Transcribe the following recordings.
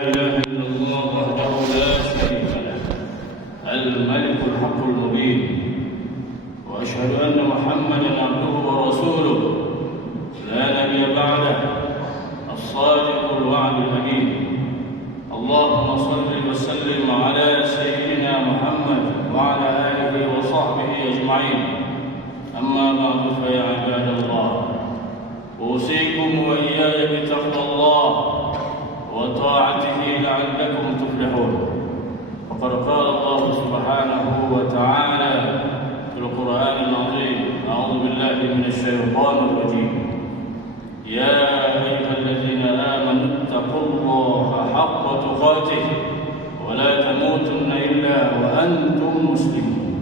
إله إلا الله وحده لا شريك له الملك الحق المبين وأشهد أن محمدا عبده ورسوله لا نبي بعده الصادق الوعد الأمين اللهم صل وسلم على سيدنا محمد وعلى آله وصحبه أجمعين أما بعد فيا عباد الله أوصيكم وإياي بتقوى الله وطاعته لعلكم تفلحون وقد قال الله سبحانه وتعالى في القرآن العظيم أعوذ بالله من الشيطان الرجيم يا أيها الذين آمنوا اتقوا الله حق تقاته ولا تموتن إلا وأنتم مسلمون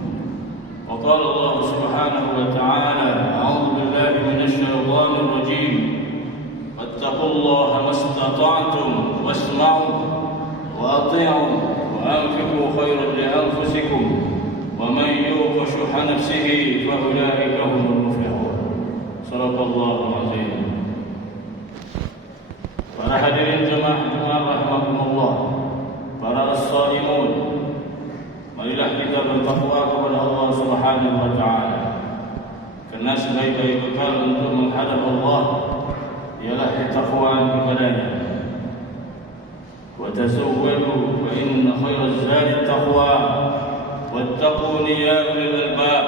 وقال الله سبحانه وتعالى أعوذ بالله من الشيطان الرجيم واتقوا الله ما استطعتم واسمعوا وأطيعوا وأنفقوا خيرا لأنفسكم ومن يوق شح نفسه فأولئك هم المفلحون صدق الله العظيم. Para hadirin jemaah rahimakumullah, para as-shaimun, marilah kita bertakwa kepada Allah Subhanahu wa taala. Karena sebaik-baik bekal untuk menghadap Allah ialah ketakwaan kepadanya. Wa tazawwadu fa inna khairaz zadi taqwa wattaquni ya ulil albab.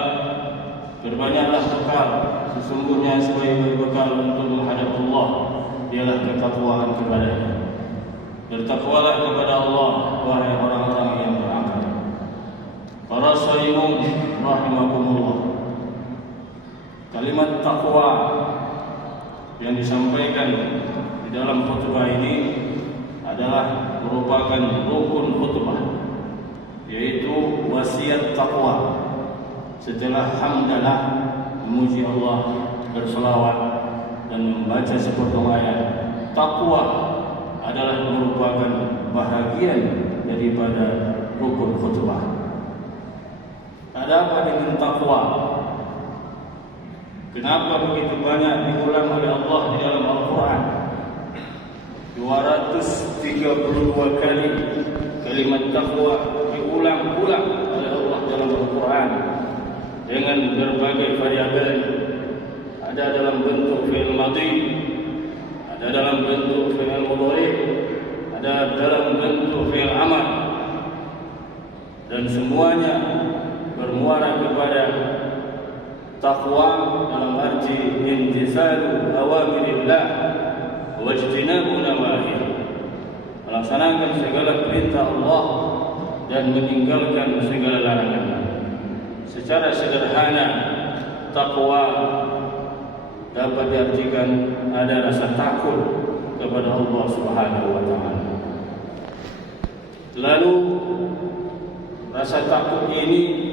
Berbanyaklah bekal, sesungguhnya sebaik-baik bekal untuk menghadap Allah ialah ketakwaan kepadanya. Bertakwalah kepada Allah wahai orang-orang yang berakal. Para shaimun rahimakumullah, kalimat takwa yang disampaikan di dalam khutbah ini adalah merupakan rukun khutbah, yaitu wasiat takwa. Setelah hamdalah, memuji Allah, berselawat dan membaca sepotong ayat, takwa adalah merupakan bahagian daripada rukun khutbah. Ada apa dengan takwa? Kenapa begitu banyak diulang oleh Allah di dalam Al-Quran? 232 kali kalimat takwa diulang-ulang oleh Allah dalam Al-Quran dengan berbagai variabel. Ada dalam bentuk fi'il madhi, ada dalam bentuk fi'il mudhari, ada dalam bentuk fi'il amar, dan semuanya bermuara kepada takwa dalam arti imtithalu awamirillah wa ijtinabu nawahih, melaksanakan segala perintah Allah dan meninggalkan segala larangan. Secara sederhana, takwa dapat diartikan ada rasa takut kepada Allah Subhanahu wa taala. Lalu rasa takut ini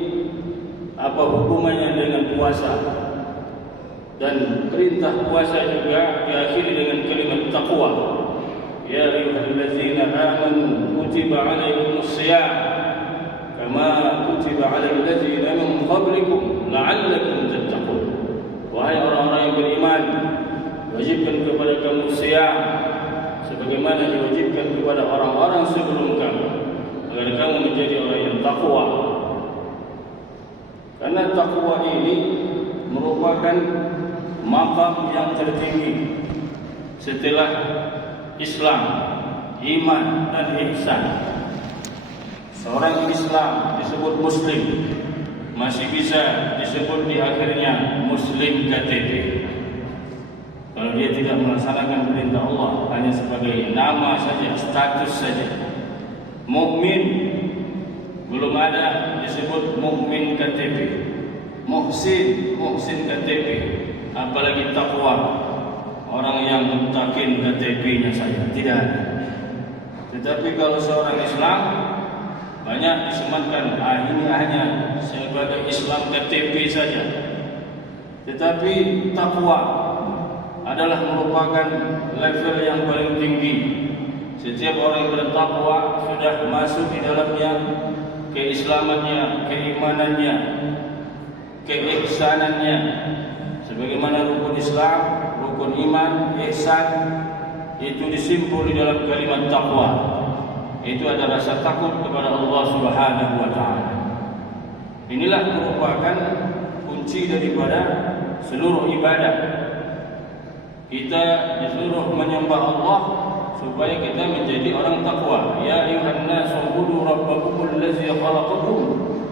apa hubungannya dengan puasa? Dan perintah puasa juga diakhiri dengan kalimat takwa. Ya ayyuhallazina amanu kutiba alaikumus shiyam kama kutiba alal ladzina min qablikum la'allakum tattaqun. Wahai orang-orang yang beriman, wajibkan kepada kamu siyam sebagaimana diwajibkan kepada orang-orang sebelum kamu, agar kamu menjadi orang yang takwa. Karena takwa ini merupakan maqam yang tertinggi setelah Islam, iman dan ihsan. Seorang Islam disebut Muslim, masih bisa disebut di akhirnya Muslim KTP. Kalau dia tidak melaksanakan perintah Allah, hanya sebagai nama saja, status saja. Mukmin belum ada, disebut mukmin KTP. Muhsin KTP, apalagi takwa, orang yang mentakin KTP-nya saja, tidak ada. Tetapi kalau seorang Islam banyak disematkan, ini hanya sebagai Islam KTP saja. Tetapi takwa adalah merupakan level yang paling tinggi. Setiap orang yang bertakwa sudah masuk di dalamnya keislamannya, keimanannya, keihsanannya. Sebagaimana rukun Islam, rukun iman, ihsan itu disimpul di dalam kalimat takwa. itu ada rasa takut kepada Allah Subhanahu wa taala. Inilah merupakan kunci daripada seluruh ibadah. Kita disuruh menyembah Allah supaya kita menjadi orang takwa. Ya ayuhan nasu ubudu rabbakum allazi khalaqakum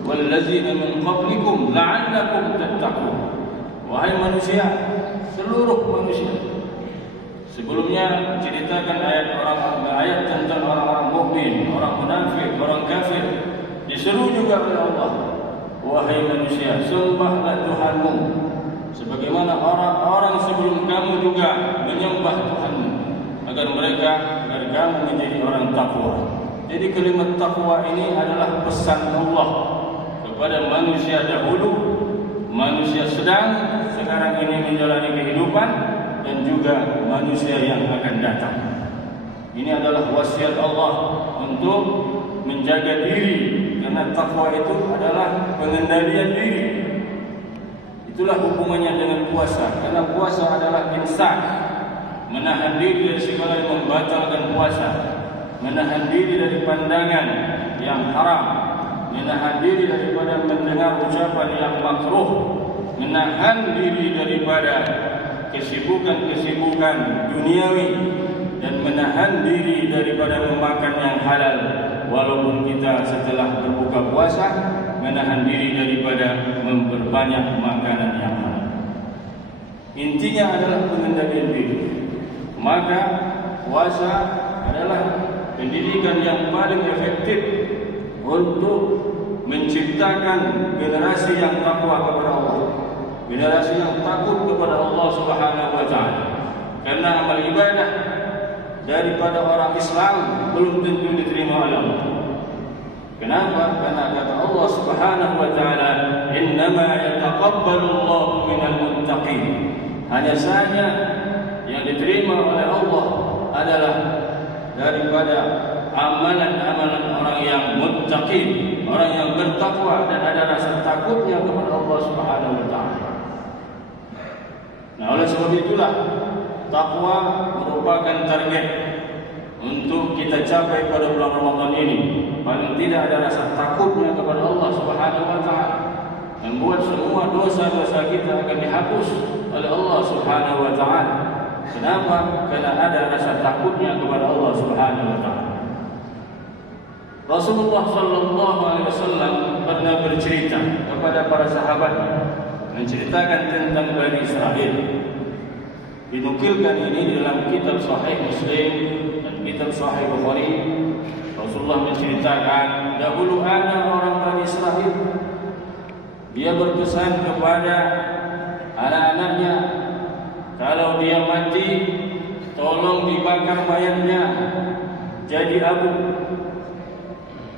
wallazina min qablikum la'allakum tattaqun. Wahai manusia, seluruh manusia. Sebelumnya ceritakan ayat tentang orang-orang mukmin, orang munafik, orang kafir. Diseru juga oleh Allah, wahai manusia, sembahlah Tuhanmu sebagaimana orang-orang sebelum kamu juga menyembah Tuhanmu, agar kamu menjadi orang takwa. Jadi kalimat takwa ini adalah pesan Allah kepada manusia dahulu, manusia sedang sekarang ini menjalani kehidupan, dan juga manusia yang akan datang. Ini adalah wasiat Allah untuk menjaga diri, karena takwa itu adalah pengendalian diri. Itulah hubungannya dengan puasa, karena puasa adalah imsak, menahan diri dari segala yang membatalkan puasa, menahan diri dari pandangan yang haram, menahan diri daripada mendengar ucapan yang makruh, menahan diri daripada kesibukan-kesibukan duniawi, dan menahan diri daripada memakan yang halal. Walaupun kita setelah berbuka puasa menahan diri daripada memperbanyak makanan yang halal. Intinya adalah pengendalian diri. Maka puasa adalah pendidikan yang paling efektif untuk menciptakan generasi yang takwa kepada Allah, generasi yang takut kepada Allah Subhanahu wa taala. Karena amal ibadah daripada orang Islam belum tentu diterima oleh Allah. Kenapa? Karena kata Allah Subhanahu wa taala, "Innama yataqabbalu Allahu minal muttaqin." Hanya saja yang diterima oleh Allah adalah daripada amalan-amalan orang yang muttaqin, orang yang bertakwa dan ada rasa takutnya kepada Allah Subhanahu wa taala. Nah, oleh sebab itulah takwa merupakan target untuk kita capai pada bulan Ramadan ini. Paling tidak ada rasa takutnya kepada Allah Subhanahu wa taala, membuat semua dosa-dosa kita akan dihapus oleh Allah Subhanahu wa taala. Kenapa? Karena ada rasa takutnya kepada Allah Subhanahu wa taala. Rasulullah sallallahu alaihi wasallam pernah bercerita kepada para sahabatnya, menceritakan tentang Bani Israel. Dinukilkan ini dalam kitab Sahih Muslim dan kitab Sahih Bukhari. Rasulullah menceritakan dahulu ada orang Bani Israel, dia berpesan kepada anak-anaknya, kalau dia mati tolong dibakar mayatnya jadi abu,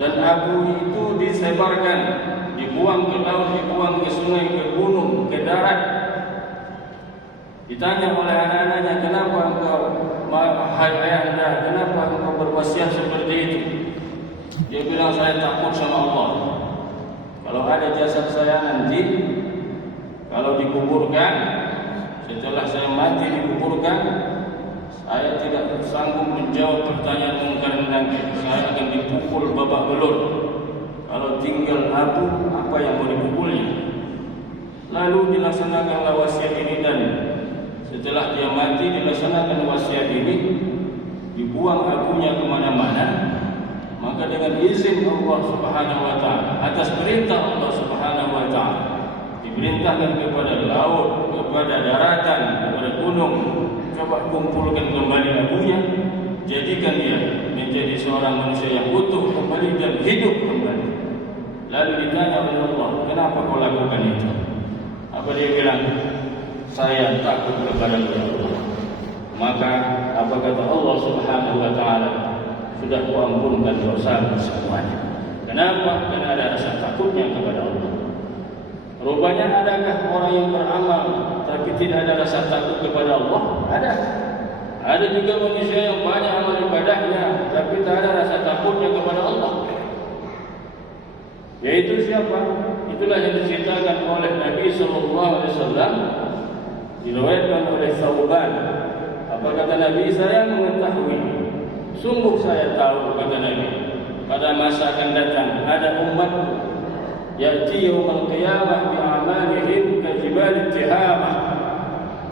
dan abu itu disebarkan, dibuang ke laut, dibuang ke sungai, ke gunung, ke darat. Ditanya oleh anak-anaknya, kenapa engkau, hai ayahanda, kenapa engkau berwasiat seperti itu? Dia bilang, saya takut sama Allah. Kalau ada jasad saya nanti, kalau dikuburkan, setelah saya mati dikuburkan, saya tidak sanggup menjawab pertanyaan mungkar dan nakir. Saya akan dipukul babak belur. Kalau tinggal abu, apa yang mau dipukulnya? Lalu dilaksanakanlah wasiat ini, dan setelah dia mati dilaksanakan wasiat ini, dibuang abunya kemana-mana. Maka dengan izin Allah Subhanahu wa taala, atas perintah Allah Subhanahu wa taala, diperintahkan kepada laut, kepada daratan, kepada gunung, coba kumpulkan kembali abunya, jadikan dia menjadi seorang manusia yang utuh kembali dan hidup kembali. Lalu ditanya oleh Allah, kenapa kau lakukan itu? Apa dia bilang? Saya takut kepada Allah. Maka apa kata Allah Subhanahu wa taala? Sudah kuampunkan dosa semuanya. Kenapa? Karena ada rasa takutnya kepada Allah. Rupanya adakah orang yang beramal tapi tidak ada rasa takut kepada Allah? Ada. Ada juga manusia yang banyak amal ibadahnya tapi tak ada rasa takutnya kepada Allah. Yaitu siapa? Itulah yang diceritakan oleh Nabi sallallahu alaihi wasallam, diriwayatkan oleh Thauban. Apa kata Nabi? Saya mengetahui, sungguh saya tahu, kata Nabi, pada masa akan datang ada umatku ya'ti yaumul qiyamah bi'amalihim kajibal tihamah.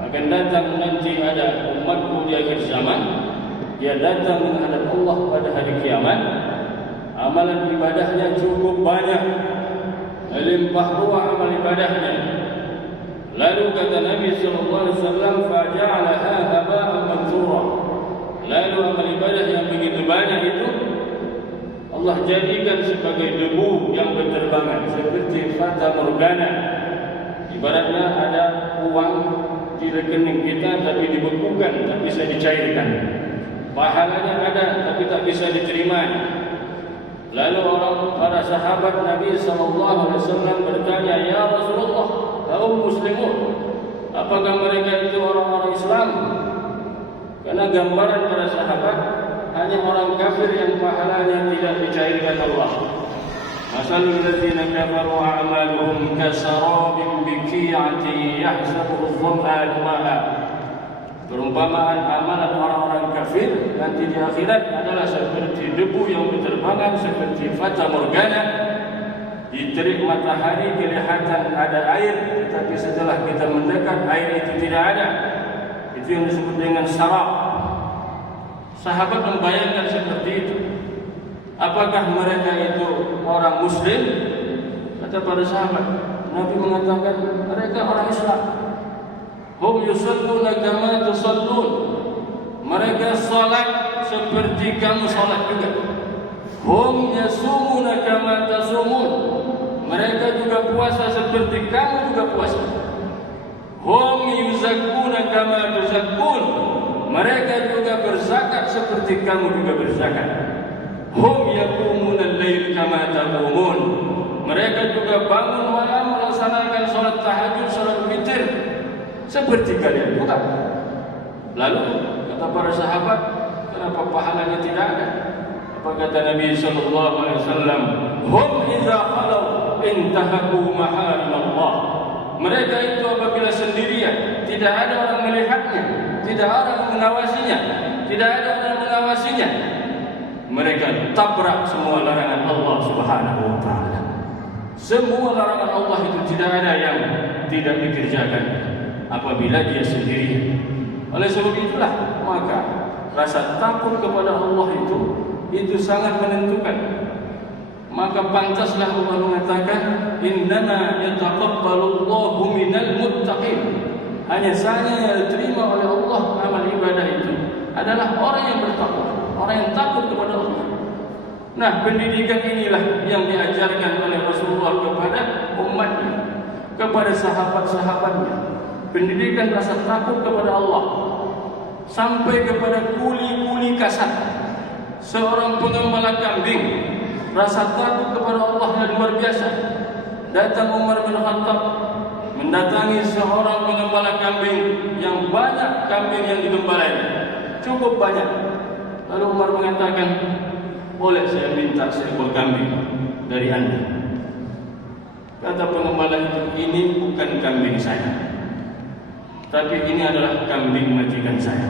Akan datang nanti ada umatku di akhir zaman, dia datang menghadap Allah pada hari kiamat, amalan ibadahnya cukup banyak, melimpah ruah amal ibadahnya. Lalu kata Nabi SAW, faja'alaha haba'an mansura. Lalu amal ibadah yang begitu banyak itu Allah jadikan sebagai debu yang berterbangan, seperti fata morgana. Ibaratnya ada uang di rekening kita tapi dibekukan, tak bisa dicairkan. Pahalanya ada tapi tak bisa diterima. Lalu para sahabat Nabi SAW bertanya, ya Rasulullah, kaum muslimun, apakah mereka itu orang-orang Islam? Karena gambaran para sahabat hanya orang kafir yang pahalanya tidak dicairkan Allah. Masalul ladzina kafaru a'maluhum kasarabin biqi'atin yahsabuhu adh-dhama'anu ma'a. Perumpamaan amalan orang-orang kafir nanti di akhirat adalah seperti debu yang berterbangan, seperti fata morgana. Di terik matahari kelihatan ada air, tetapi setelah kita mendekat air itu tidak ada. Itu yang disebut dengan sarab. Sahabat membayangkan seperti itu. Apakah mereka itu orang Muslim? Kata para sahabat, Nabi mengatakan mereka orang Islam. Hum yusalluna kama tusallun. Mereka salat seperti kamu salat juga. Hum yasumuna kama tasumun. Mereka juga puasa seperti kamu juga puasa. Hum yuzakkuna kama tuzakkun. Mereka juga berzakat seperti kamu juga berzakat. Hum yaqumuna al-lail kama taqumun. Mereka juga bangun malam melaksanakan salat tahajud, salat witir seperti kalian juga. Lalu kata para sahabat, kenapa pahalanya tidak ada? Apa kata Nabi sallallahu alaihi wasallam? Hum idza khalu intahaku maharim Allah. Mereka itu apabila sendirian, tidak ada orang melihatnya, tidak ada orang mengawasinya, tidak ada orang mengawasinya, mereka tabrak semua larangan Allah Subhanahu wa taala. Semua larangan Allah itu tidak ada yang tidak dikerjakan apabila dia sendirian. Oleh sebab itulah maka rasa takut kepada Allah itu sangat menentukan. Maka pantaslah Allah mengatakan, innama yataqabbalullahu minal muttaqin. Hanya saja yang diterima oleh Allah amal ibadah itu adalah orang yang bertakwa, orang yang takut kepada Allah. Nah, pendidikan inilah yang diajarkan oleh Rasulullah kepada umatnya, kepada sahabat-sahabatnya. Pendidikan rasa takut kepada Allah sampai kepada kuli-kuli kasar. Seorang pengembala kambing rasa takut kepada Allah yang luar biasa. Datang Umar bin Khattab mendatangi seorang pengembala kambing yang banyak kambing yang digembalainya, cukup banyak. Lalu Umar mengatakan, boleh saya minta seekor kambing dari anda? Kata pengembala itu, ini bukan kambing saya, tapi ini adalah kambing majikan saya.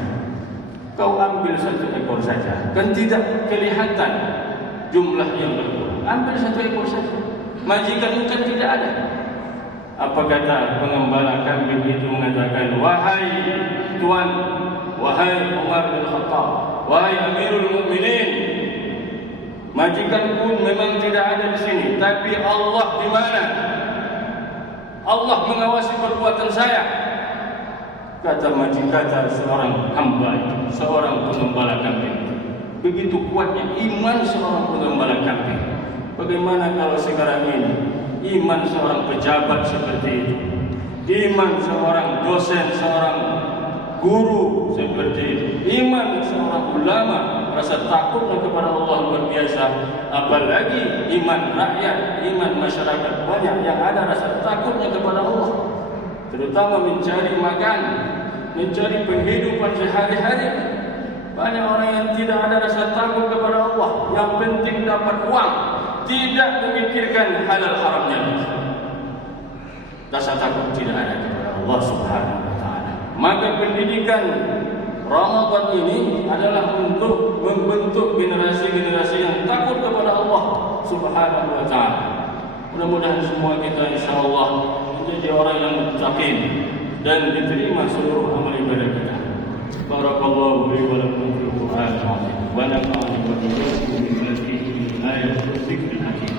Kau ambil satu ekor saja, kan tidak kelihatan jumlah yang berkurang. Ambil satu ekor saja. Majikan kan tidak ada. Apa kata pengembala kambing itu? Mengatakan, wahai Tuan, wahai Umar bin Khattab, wahai Amirul Mukminin, majikan pun memang tidak ada di sini, tapi Allah di mana? Allah mengawasi perbuatan saya. Kata majikan seorang hamba itu, seorang pengembala kambing. Begitu kuatnya iman seorang pengembala kambing. Bagaimana kalau sekarang ini iman seorang pejabat seperti itu, iman seorang dosen, seorang guru seperti itu, iman seorang ulama, rasa takutnya kepada Allah luar biasa. Apalagi iman rakyat, iman masyarakat, banyak yang ada rasa takutnya kepada Allah, terutama mencari makan, mencari penghidupan sehari-hari. Banyak orang yang tidak ada rasa takut kepada Allah, yang penting dapat uang, tidak memikirkan halal haramnya. Rasa takut tidak ada kepada Allah Subhanahu wa taala. Maka pendidikan Ramadan ini adalah untuk membentuk generasi-generasi yang takut kepada Allah Subhanahu wa taala. Mudah-mudahan semua kita insyaallah menjadi orang yang muttaqin dan diterima seluruh amal ibadah kita. Barakallahu li wa lakum fil Qur'anil azim wa nafa'ani wa iyyakum bima fihi min ayatin wa dzikril hakim.